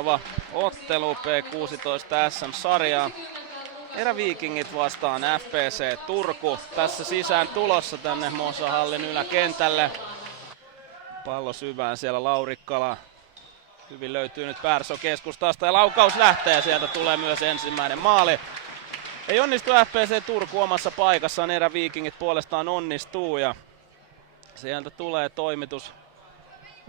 seuraava ottelu P16 SM-sarjaa. Eräviikingit vastaan FPC Turku. Tässä sisään tulossa tänne Mosa Hallin yläkentälle. Pallo syvään siellä Laurikkala. Hyvin löytyy nyt Persson keskustasta ja laukaus lähtee ja sieltä tulee myös ensimmäinen maali. Ei onnistu FPC Turku omassa paikassaan, Eräviikingit puolestaan onnistuu ja sieltä tulee toimitus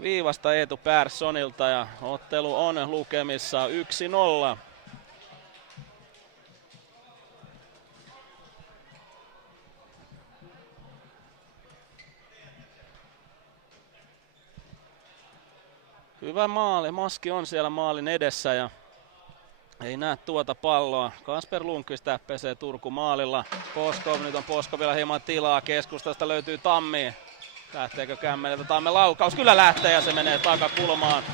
viivasta Eetu Perssonilta ja ottelu on lukemissa 1-0. Hyvä maali, maski on siellä maalin edessä ja ei näe tuota palloa. Kasper Lundqvist FPC Turku maalilla. Poskov, nyt on Poskovilla hieman tilaa, keskustasta löytyy Tammi. Lähteekö Kämmeneltä Tamme laukaus? Kyllä lähtee ja se menee takakulmaan.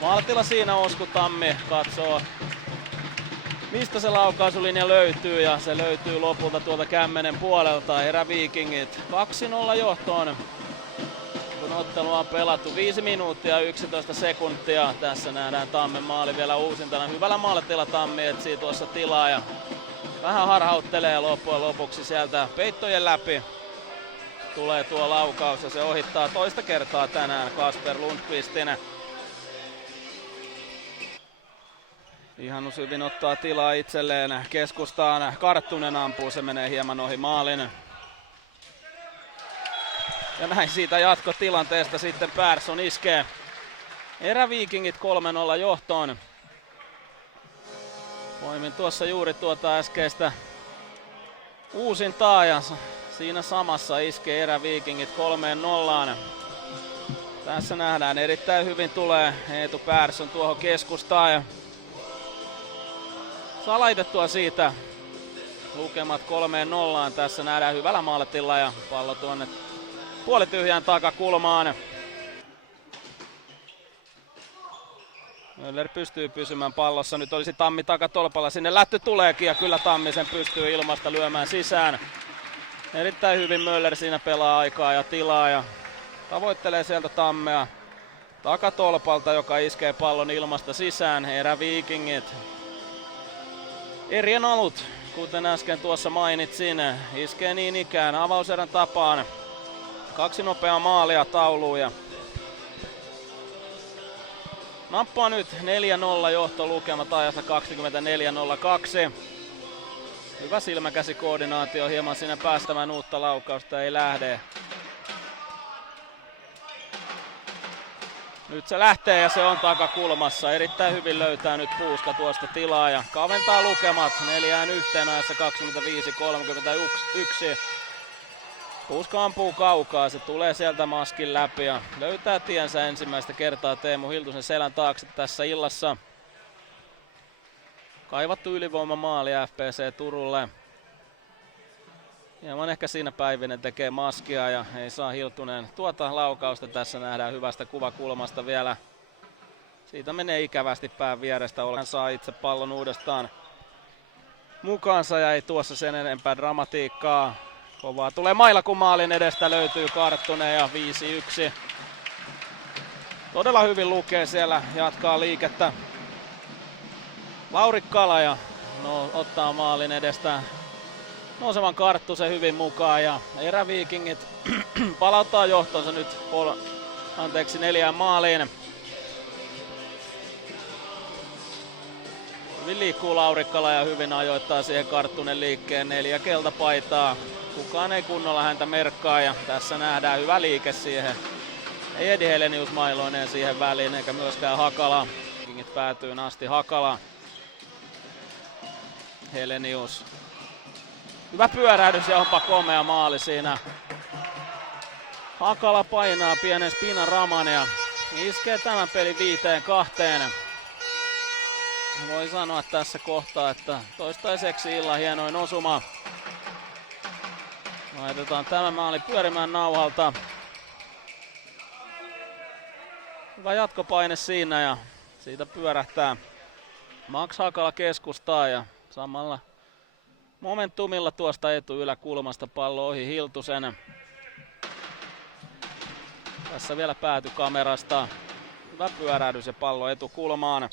Maltila siinä Osku Tammi katsoo mistä se laukaisulinja löytyy ja se löytyy lopulta tuolta Kämmenen puolelta. Eräviikingit 2-0 johtoon. Kun ottelu on pelattu 5 minuuttia 11 sekuntia. Tässä nähdään Tammen maali vielä uusintana. Hyvällä Maltila Tammi etsii tuossa tilaa ja vähän harhauttelee loppujen lopuksi sieltä peittojen läpi. Tulee tuo laukaus ja se ohittaa toista kertaa tänään Kasper Lundqvistin. Ihannus hyvin ottaa tilaa itselleen keskustaan. Karttunen ampuu, se menee hieman ohi maalin. Ja näin siitä jatkotilanteesta sitten Persson iskee. Eräviikingit 3-0 johtoon. Poimin tuossa juuri tuota äskeistä uusintaa ja siinä samassa iskee Eräviikingit 3-0. Tässä nähdään erittäin hyvin tulee Eetu Persson tuohon keskustaan ja saa laitettua siitä lukemat 3-0. Tässä nähdään hyvällä Maltilla ja pallo tuonne puolityhjään takakulmaan. Möller pystyy pysymään pallossa. Nyt olisi Tammi takatolpalla. Sinne lätty tuleekin ja kyllä Tammi sen pystyy ilmasta lyömään sisään. Erittäin hyvin Möller siinä pelaa aikaa ja tilaa ja tavoittelee sieltä Tammea takatolpalta, joka iskee pallon ilmasta sisään. Eräviikingit. Erien alut, kuten äsken tuossa mainitsin, iskee niin ikään avauserän tapaan. 2 nopeaa maalia tauluun ja nappaa nyt 4-0 johtolukemat ajassa 24.02. Hyvä silmäkäsikoordinaatio, hieman siinä päästämään uutta laukausta ei lähde. Nyt se lähtee ja se on takakulmassa. Erittäin hyvin löytää nyt Puuska tuosta tilaa ja kaventaa lukemat 4-1 ajassa 25.31. Puuska ampuu kaukaa, se tulee sieltä maskin läpi ja löytää tiensä ensimmäistä kertaa Teemu Hiltusen selän taakse tässä illassa. Kaivattu ylivoimamaali FPC Turulle. Hieman ehkä siinä Päivinen tekee maskia ja ei saa Hiltunen tuota laukausta. Tässä nähdään hyvästä kuvakulmasta vielä. Siitä menee ikävästi pään vierestä. Hän saa itse pallon uudestaan mukaansa ja ei tuossa sen enempää dramatiikkaa. Kovaa tulee mailla, kun maalin edestä löytyy Karttunen ja 5-1. Todella hyvin lukee siellä, jatkaa liikettä Laurikkala ja ottaa maalin edestä nousevan Karttusen hyvin mukaan ja Eräviikingit palauttaa johtonsa nyt 4 maaliin. Hyvin liikkuu Laurikkala ja hyvin ajoittaa siihen Karttunen liikkeen 4 keltapaitaa. Kukaan ei kunnolla häntä merkkaa ja tässä nähdään hyvä liike siihen. Ei Edi Helenius mailoineen siihen väliin eikä myöskään Hakala. Viikingit päätyy asti Hakala. Helenius. Hyvä pyörähdys ja onpa komea maali siinä. Hakala painaa pienen spinan raman ja iskee tämän pelin 5-2. Voi sanoa tässä kohtaa, että toistaiseksi illan hienoin osuma. Laitetaan tämä maali pyörimään nauhalta. Hyvä jatkopaine siinä ja siitä pyörähtää Max Hakala keskustaa ja samalla momentumilla tuosta yläkulmasta pallo ohi Hiltusen. Tässä vielä pääty kamerasta. Hyvä pyörähdys ja pallo etukulmaan.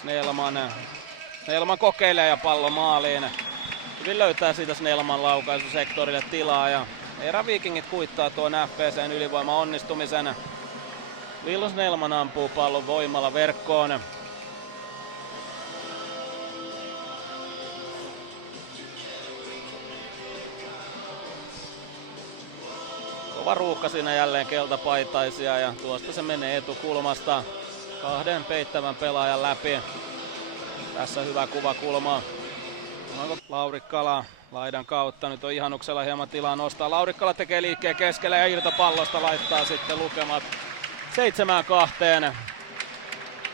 Snellman kokeilee ja pallo maaliin. Hyvin löytää siitä Snellman laukaisusektorille tilaa ja Eräviikingit kuittaa tuon FPC:n ylivoiman onnistumisen. Will Snellman ampuu pallon voimalla verkkoon. Kova ruuhka siinä jälleen keltapaitaisia ja tuosta se menee etukulmasta 2 peittävän pelaajan läpi. Tässä hyvä kuvakulma. Laurikkala laidan kautta. Nyt on Ihanuksella hieman tilaa nostaa. Laurikkala tekee liikkeen keskellä ja irtopallosta laittaa sitten lukemat 7-2.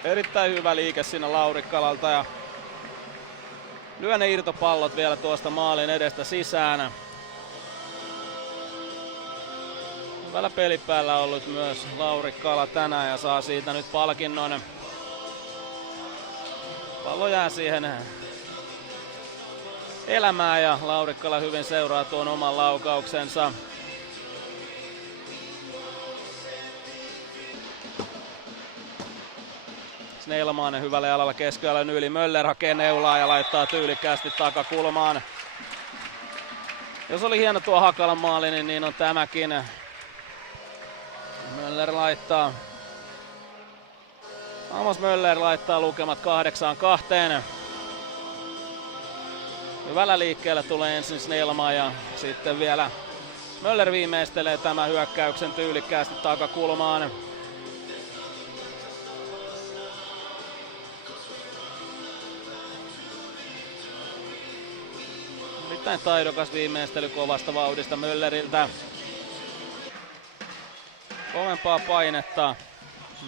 Erittäin hyvä liike siinä Laurikkalalta ja lyö ne irtopallot vielä tuosta maalin edestä sisään. Hyvällä pelipäällä ollut myös Laurikkala tänään ja saa siitä nyt palkinnon. Pallo jää siihen elämään ja Laurikkala hyvin seuraa tuon oman laukauksensa. Snellman hyvällä jalalla keskialan yli. Möller hakee neulaa ja laittaa tyylikkäästi takakulmaan. Jos oli hieno tuo Hakalan maali, niin on tämäkin. Möller laittaa. Amos Möller laittaa lukemat 8-2. Hyvällä liikkeellä tulee ensin Snellman ja sitten vielä Möller viimeistelee tämän hyökkäyksen tyylikkäästi takakulmaan. Erittäin taidokas viimeistely kovasta vauhdista Mölleriltä. Kovempaa painetta.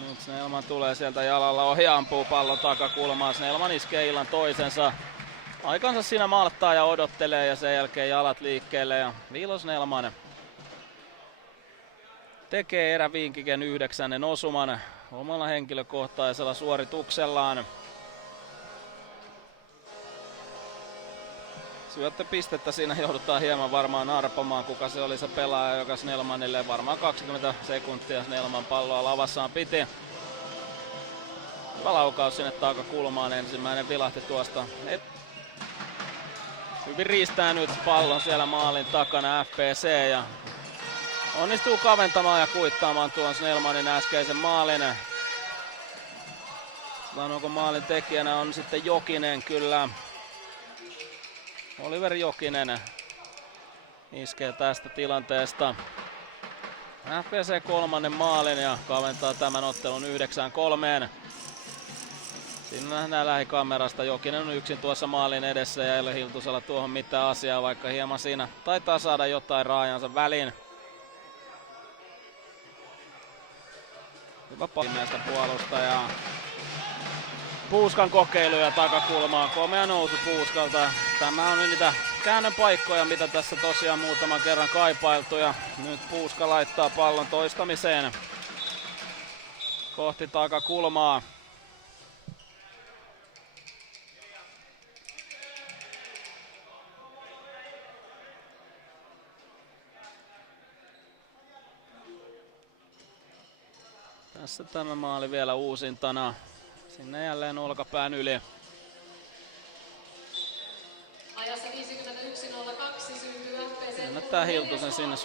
Nyt Snellman tulee sieltä jalalla ohi, ampuu pallon takakulmaan. Snellman iskee illan toisensa. Aikansa siinä malttaa ja odottelee ja sen jälkeen jalat liikkeelle. Ja Will Snellman tekee Eräviinkikien 9. osuman omalla henkilökohtaisella suorituksellaan. Syöttöpistettä siinä joudutaan hieman varmaan arpomaan, kuka se oli se pelaaja, joka Snellmanille varmaan 20 sekuntia Snellman palloa lavassaan piti. Hyvä laukaus sinne takakulmaan, ensimmäinen vilahti tuosta. Hyvin riistää nyt pallon siellä maalin takana FPC ja onnistuu kaventamaan ja kuittaamaan tuon Snellmanin äskeisen maalin. Onko maalin tekijänä on sitten Jokinen kyllä. Oliver Jokinen iskee tästä tilanteesta FPC 3. maalin ja kaventaa tämän ottelun 9-3. Siinä nähdään lähikamerasta. Jokinen on yksin tuossa maalin edessä ja ei ole Hiltusella tuohon mitään asiaa, vaikka hieman siinä taitaa saada jotain raajansa väliin. Hyvä viimeistä puolustajaa. Puuskan kokeiluja takakulmaan. Komea nousu Puuskalta. Tämä on niitä käännön paikkoja, mitä tässä tosiaan muutaman kerran kaipailtu. Ja nyt Puuska laittaa pallon toistamiseen kohti takakulmaa. Tässä tämä maali vielä uusintana. Sinne jälleen olkapään yli. Ajassa 51.02 syntyy FPC. Ennättää Hiltusen sinne